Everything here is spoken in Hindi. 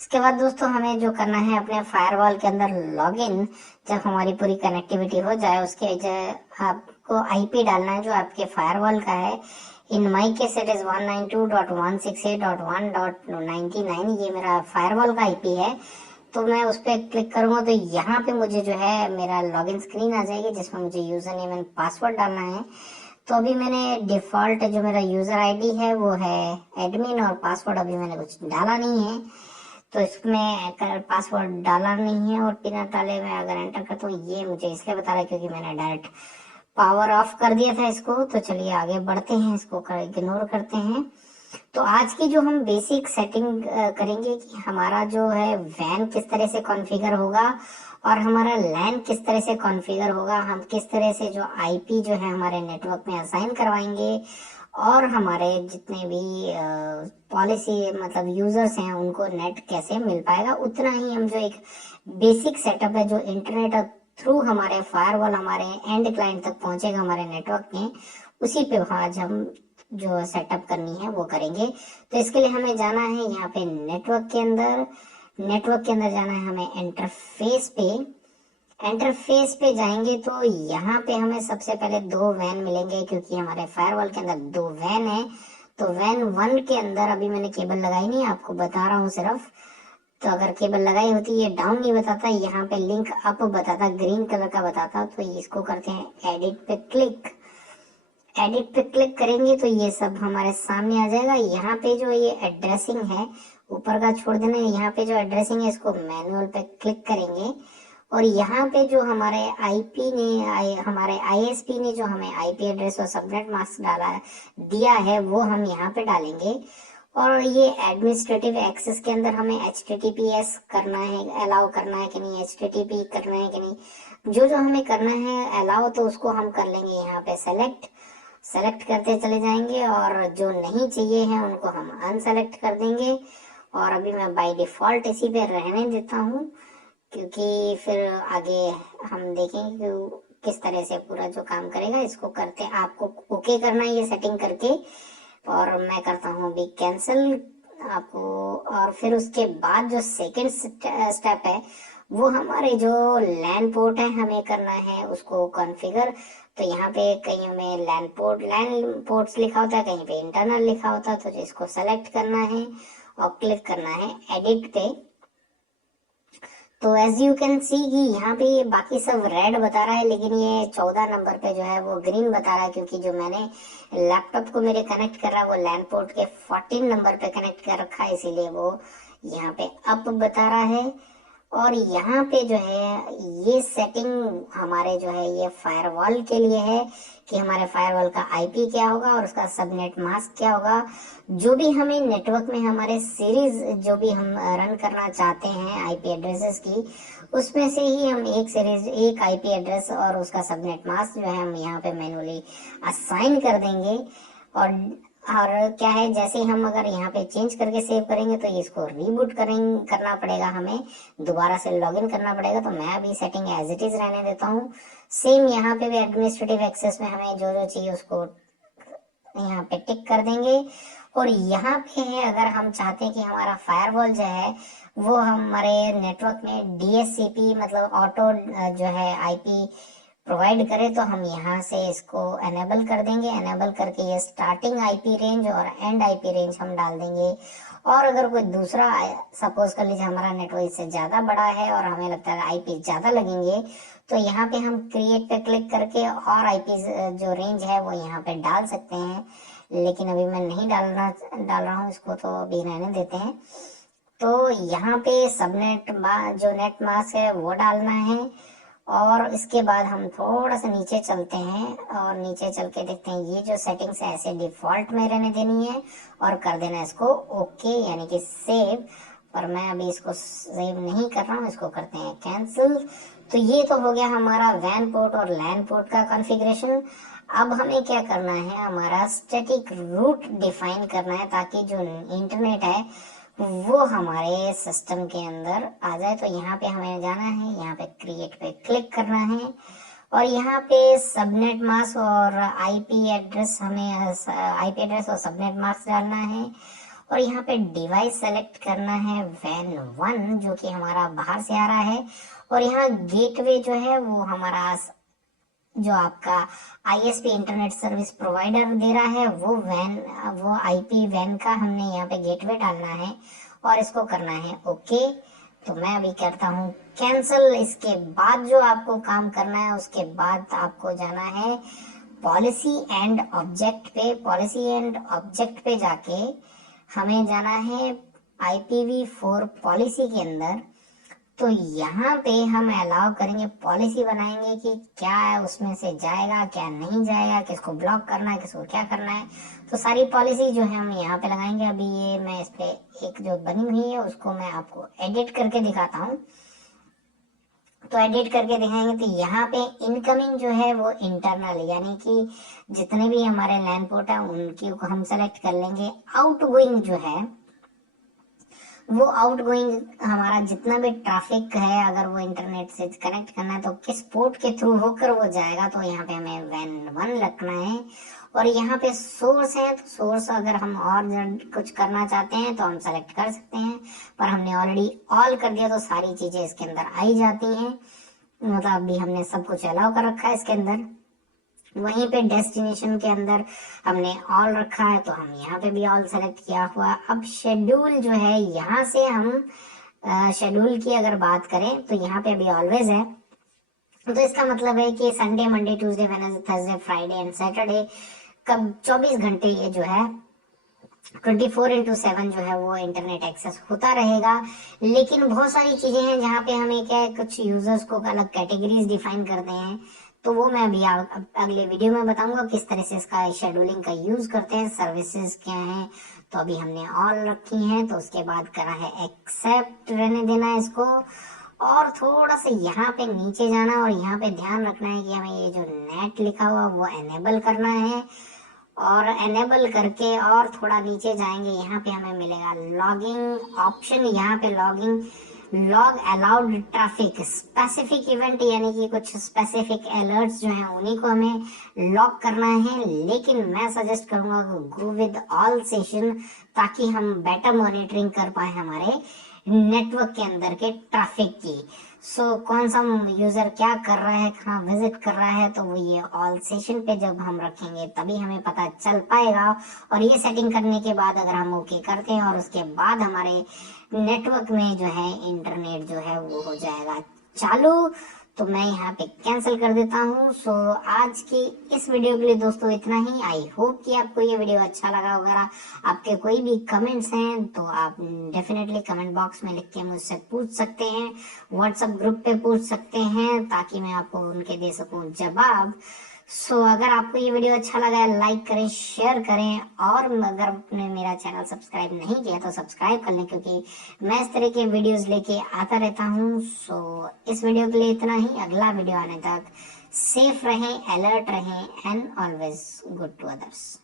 इसके बाद दोस्तों हमें जो करना है अपने फायरवॉल के अंदर लॉगिन, जब हमारी पूरी कनेक्टिविटी हो जाए उसके आपको आईपी डालना है जो आपके फायरवॉल का है। इन माई केस इट इज 192.168.1.99, ये मेरा फायरवॉल का आईपी है। तो मैं उस पर क्लिक करूंगा तो यहाँ पे मुझे जो है मेरा लॉगिन स्क्रीन आ जाएगी जिसमें मुझे यूजर नेम एंड पासवर्ड डालना है। तो अभी मैंने डिफॉल्ट जो मेरा यूजर आईडी है वो है एडमिन, और पासवर्ड अभी मैंने कुछ डाला नहीं है, तो इसमें पासवर्ड डाला नहीं है। और बिना डाले मैं अगर एंटर करता हूँ, ये मुझे इसलिए बता रहा है क्योंकि मैंने डायरेक्ट पावर ऑफ कर दिया था इसको। तो चलिए आगे बढ़ते हैं, इसको इग्नोर करते हैं। तो आज की जो हम बेसिक सेटिंग करेंगे कि हमारा जो है वैन किस तरह से कॉन्फ़िगर होगा और हमारा लैन किस तरह से कॉन्फ़िगर होगा, हम किस तरह से जो आईपी जो है हमारे नेटवर्क में असाइन करवाएंगे, और हमारे जितने भी पॉलिसी मतलब यूजर्स हैं उनको नेट कैसे मिल पाएगा। उतना ही हम जो एक बेसिक सेटअप है जो इंटरनेट थ्रू हमारे फायरवॉल हमारे एंड क्लाइंट तक पहुंचेगा हमारे नेटवर्क में, उसी पे आज हम जो सेटअप करनी है वो करेंगे। तो इसके लिए हमें जाना है यहाँ पे नेटवर्क के अंदर जाना है हमें इंटरफेस पे जाएंगे तो यहाँ पे हमें सबसे पहले दो वैन मिलेंगे क्योंकि हमारे फायरवॉल के अंदर दो वैन है। तो वैन 1 के अंदर अभी मैंने केबल लगाई नहीं, आपको बता रहा हूँ सिर्फ। तो अगर केबल लगाई होती ये डाउन नहीं बताता, यहाँ पे लिंक अप बताता, ग्रीन कलर का बताता। तो इसको करते हैं एडिट पे क्लिक करेंगे तो ये सब हमारे सामने आ जाएगा। यहाँ पे जो ये एड्रेसिंग है ऊपर का छोड़ देना है, यहाँ पे जो एड्रेसिंग है इसको मैनुअल पे क्लिक करेंगे और यहाँ पे जो हमारे हमारे आईएसपी ने जो हमें आईपी एड्रेस और सबनेट मास्क दिया है वो हम यहाँ पे डालेंगे। और ये एडमिनिस्ट्रेटिव एक्सेस के अंदर हमें HTTPS करना है, अलाउ करना है कि नहीं, HTTP करना है कि नहीं, जो जो हमें करना है अलाउ तो उसको हम कर लेंगे यहाँ पे सेलेक्ट करते चले जाएंगे, और जो नहीं चाहिए है उनको हम अनसेलेक्ट कर देंगे। और अभी मैं बाय डिफॉल्ट इसी पे रहने देता हूँ क्योंकि फिर आगे हम देखेंगे कि किस तरह से पूरा जो काम करेगा। इसको करते आपको ओके करना है ये सेटिंग करके, और मैं करता हूँ अभी कैंसिल आपको। और फिर उसके बाद जो सेकंड स्टेप है वो हमारे जो लैन पोर्ट है हमें करना है उसको कॉन्फ़िगर। तो यहाँ पे कहीं में लैन पोर्ट्स लिखा होता है, कहीं पे इंटरनल लिखा होता है। तो इसको सेलेक्ट करना है और क्लिक करना है एडिट पे। तो एज यू कैन सी कि यहाँ पे ये बाकी सब रेड बता रहा है लेकिन ये 14 नंबर पे जो है वो ग्रीन बता रहा है क्योंकि जो मैंने लैपटॉप को मेरे कनेक्ट कर रहा है वो लैन पोर्ट के 14 नंबर पे कनेक्ट कर रखा है, इसीलिए वो यहाँ पे अप बता रहा है। और यहाँ पे जो है ये सेटिंग हमारे जो है ये फायरवॉल के लिए है कि हमारे फायरवॉल का आईपी क्या होगा और उसका सबनेट मास्क क्या होगा। जो भी हमें नेटवर्क में हमारे सीरीज जो भी हम रन करना चाहते हैं आईपी एड्रेसेस की, उसमें से ही हम एक आईपी एड्रेस और उसका सबनेट मास्क जो है हम यहाँ पे मैनुअली असाइन कर देंगे। और क्या है, जैसे ही हम अगर यहाँ पे चेंज करके सेव करेंगे तो इसको रीबूट करना पड़ेगा, हमें दोबारा से लॉगिन करना पड़ेगा। तो मैं अभी सेटिंग एज इट इज रहने देता हूँ। सेम यहाँ पे भी एडमिनिस्ट्रेटिव एक्सेस में हमें जो जो चाहिए उसको यहाँ पे टिक कर देंगे। और यहाँ पे है अगर हम चाहते हैं कि हमारा फायरवॉल जो है वो हमारे नेटवर्क में DSCP मतलब ऑटो जो है आईपी प्रोवाइड करें, तो हम यहाँ से इसको एनेबल कर देंगे। एनेबल करके ये स्टार्टिंग आईपी रेंज और एंड आईपी रेंज हम डाल देंगे। और अगर कोई दूसरा सपोज कर लीजिए हमारा नेटवर्क इससे ज़्यादा बड़ा है और हमें लगता है आईपी ज़्यादा लगेंगे, तो यहाँ पे हम क्रिएट पे क्लिक करके और आईपी जो रेंज है वो यहाँ पे डाल सकते हैं। लेकिन अभी मैं नहीं डाल रहा हूँ इसको, तो अभी रहने देते हैं। तो यहाँ पे सबनेट जो नेट मास्क है वो डालना है। और इसके बाद हम थोड़ा सा नीचे चलते हैं और नीचे चल के देखते हैं ये जो सेटिंग्स है ऐसे डिफॉल्ट में रहने देनी है और कर देना है इसको ओके यानी कि सेव। पर मैं अभी इसको सेव नहीं कर रहा हूँ, इसको करते हैं कैंसिल। तो ये तो हो गया हमारा वैन पोर्ट और लैन पोर्ट का कॉन्फ़िगरेशन। अब हमें क्या करना है, हमारा स्टैटिक रूट डिफाइन करना है ताकि जो इंटरनेट है वो हमारे सिस्टम के अंदर आ जाए। तो यहाँ पे हमें जाना है, यहाँ पे क्रिएट पे क्लिक करना है और यहाँ पे सबनेट मास्क और आईपी एड्रेस और सबनेट मास्क डालना है। और यहाँ पे डिवाइस सेलेक्ट करना है वैन 1 जो कि हमारा बाहर से आ रहा है, और यहाँ गेटवे जो है वो हमारा जो आपका आईएसपी इंटरनेट सर्विस प्रोवाइडर दे रहा है वो आईपी वैन का हमने यहाँ पे गेटवे डालना है और इसको करना है ओके। तो मैं अभी करता हूँ कैंसिल। इसके बाद जो आपको काम करना है उसके बाद आपको जाना है पॉलिसी एंड ऑब्जेक्ट पे। पॉलिसी एंड ऑब्जेक्ट पे जाके हमें जाना है IPv4 पॉलिसी के अंदर। तो यहाँ पे हम अलाउ करेंगे, पॉलिसी बनाएंगे कि क्या उसमें से जाएगा क्या नहीं जाएगा, किसको ब्लॉक करना है, किसको क्या करना है। तो सारी पॉलिसी जो है हम यहाँ पे लगाएंगे। अभी ये मैं इस पे एक जो बनी हुई है उसको मैं आपको एडिट करके दिखाता हूँ। तो एडिट करके दिखाएंगे तो यहाँ पे इनकमिंग जो है वो इंटरनल, यानी कि जितने भी हमारे लैन पोर्ट है उनकी को हम सेलेक्ट कर लेंगे। आउटगोइंग जो है वो आउटगोइंग हमारा जितना भी ट्रैफिक है, अगर वो इंटरनेट से कनेक्ट करना है तो किस पोर्ट के थ्रू होकर वो जाएगा, तो यहाँ पे हमें वैन 1 रखना है। और यहाँ पे सोर्स है, तो सोर्स अगर हम और कुछ करना चाहते हैं तो हम सेलेक्ट कर सकते हैं, पर हमने ऑलरेडी ऑल कर दिया तो सारी चीजें इसके अंदर आई जाती हैं। मतलब अभी हमने सब कुछ अलाउ कर रखा है इसके अंदर। वहीं पे डेस्टिनेशन के अंदर हमने ऑल रखा है तो हम यहाँ पे भी ऑल सेलेक्ट किया हुआ। अब शेड्यूल जो है, यहाँ से हम शेड्यूल की अगर बात करें तो यहाँ पे भी ऑलवेज है। तो इसका मतलब है कि Sunday, Monday, Tuesday, Wednesday, Thursday, Friday and Saturday कब 24 घंटे ये जो है 24/7 जो है वो इंटरनेट एक्सेस होता रहेगा। लेकिन बहुत सारी चीजें हैं जहाँ पे हमें क्या है, कुछ यूजर्स को अलग कैटेगरीज डिफाइन करते हैं, तो वो मैं अभी अगले वीडियो में बताऊंगा किस तरह से इसका शेड्यूलिंग का यूज करते हैं। सर्विसेज क्या हैं, तो अभी हमने ऑल रखी हैं, तो उसके बाद करा है एक्सेप्ट रहने देना है इसको। और थोड़ा सा यहाँ पे नीचे जाना और यहाँ पे ध्यान रखना है कि हमें ये जो नेट लिखा हुआ वो एनेबल करना है। और एनेबल करके और थोड़ा नीचे जाएंगे, यहाँ पे हमें मिलेगा लॉगिंग ऑप्शन। यहाँ पे log allowed traffic specific event, यानी कि कुछ स्पेसिफिक अलर्ट्स जो हैं उन्हीं को हमें लॉक करना है। लेकिन मैं सजेस्ट करूंगा गो विद ऑल सेशन, ताकि हम बेटर मॉनिटरिंग कर पाए हमारे नेटवर्क के अंदर के ट्रैफिक की। कौन सा यूजर क्या कर रहा है, कहाँ विजिट कर रहा है, तो वो ये ऑल सेशन पे जब हम रखेंगे तभी हमें पता चल पाएगा। और ये सेटिंग करने के बाद अगर हम ओके करते हैं और उसके बाद हमारे नेटवर्क में जो है इंटरनेट जो है वो हो जाएगा चालू। तो मैं यहाँ पे कैंसिल कर देता हूँ। आज की इस वीडियो के लिए दोस्तों इतना ही। आई होप कि आपको ये वीडियो अच्छा लगा होगा। आपके कोई भी कमेंट्स हैं तो आप डेफिनेटली कमेंट बॉक्स में लिख के मुझसे पूछ सकते हैं, व्हाट्सएप ग्रुप पे पूछ सकते हैं, ताकि मैं आपको उनके दे सकूं जवाब। अगर आपको ये वीडियो अच्छा लगा है लाइक करें, शेयर करें, और अगर आपने मेरा चैनल सब्सक्राइब नहीं किया तो सब्सक्राइब कर लें, क्योंकि मैं इस तरह के वीडियोस लेके आता रहता हूँ। इस वीडियो के लिए इतना ही। अगला वीडियो आने तक सेफ रहें, अलर्ट रहें and always good to others.